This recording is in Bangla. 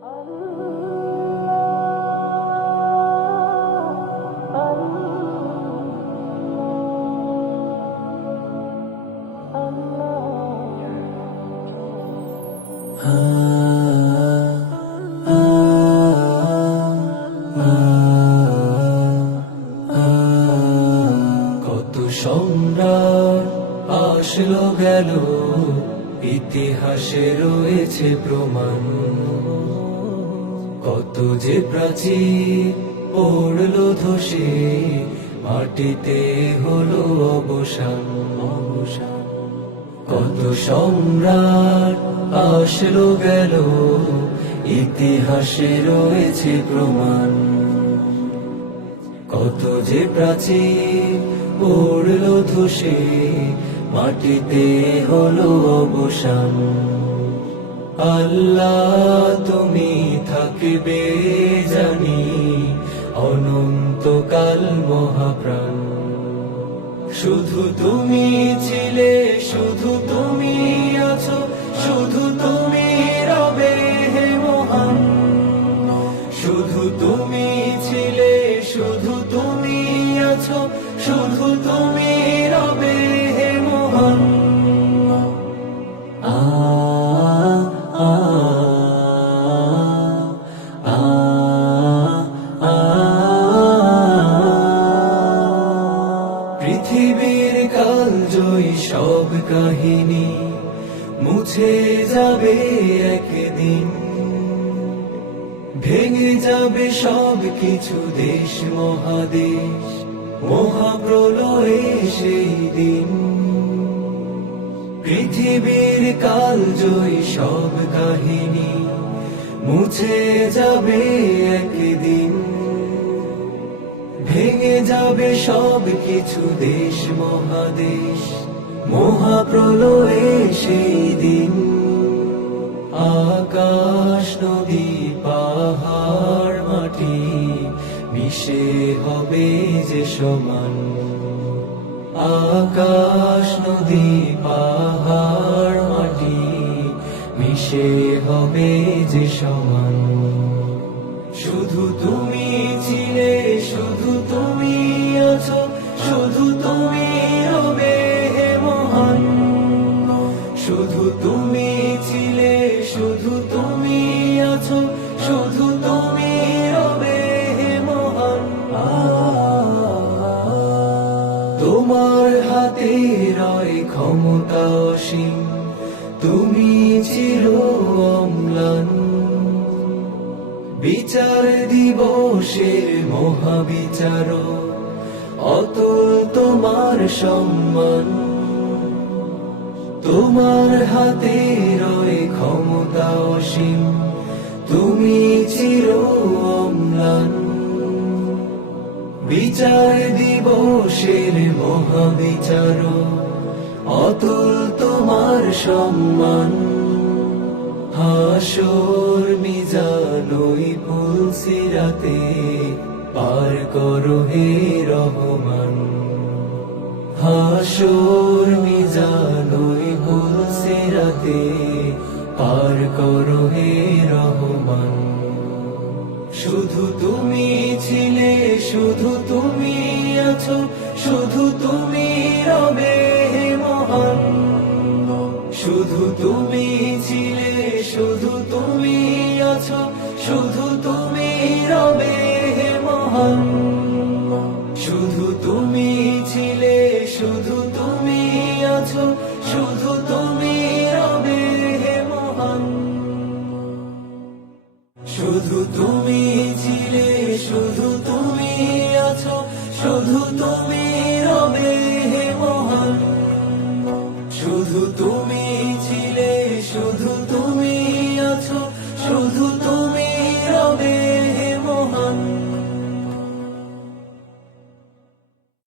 কত সম্রাট আসলো গেল ইতিহাসে রয়েছে প্রমাণ কত যে প্রাচী পড়ল ধসে মাটিতে হলো অবসান অবসান কত সম্রাট আসলো গেল ইতিহাসে রয়েছে প্রমাণ কত যে প্রাচীর পড়ল ধসে মাটিতে হলো অবসান আল্লাহ তুমি থাকবে জানি অনন্তকাল মহাপ্রাণ শুধু তুমি ছিলে শুধু তুমি আছো শুধু তুমি রবে হে মহান শুধু তুমি ছিলে শুধু তুমি আছো কাহিনী মুছে যাবে একদিন ভেঙে যাবে সব কিছু দেশ মহাদেশ মহাপ্রলয়ে সেই দিন পৃথিবীর কাল জয়ী সব কাহিনী মুছে যাবে একদিন ভেঙে যাবে সব কিছু দেশ মহাদেশ মহাপ্রলয়ে সেই দিন আকাশ নদী পাহাড় মাটি মিশে হবে যে সমান আকাশ নদী পাহাড় মাটি মিশে হবে যে সমান শুধু তুমি তুমি ছিলে শুধু তুমি আছো শুধু তুমি রবে হে মহান তোমার হাতে রয় ক্ষমতা অসীম তুমি অম্লান বিচার দিবসের মহাবিচার অতুল তোমার সম্মান তোমার হাতে রয়ে ক্ষমতা অসীম তুমি চির অম্লান বিচার দিবসের মহাবিচার অতুল তোমার সম্মান হাসর মিজানই পুলসি রাতে পার করো হে রহমান হাসর রহে রহমান শুধু তুমি ছিলে শুধু তুমি আছো শুধু তুমি রবে হে মহান শুধু তুমি ছিলে শুধু তুমি আছো শুধু তুমি রবে হে মহান শুধু তুমি ছিলে শুধু তুমি আছো শুধু তুমি শুধু তুমি ছিলে শুধু তুমি আছো শুধু তুমি রবে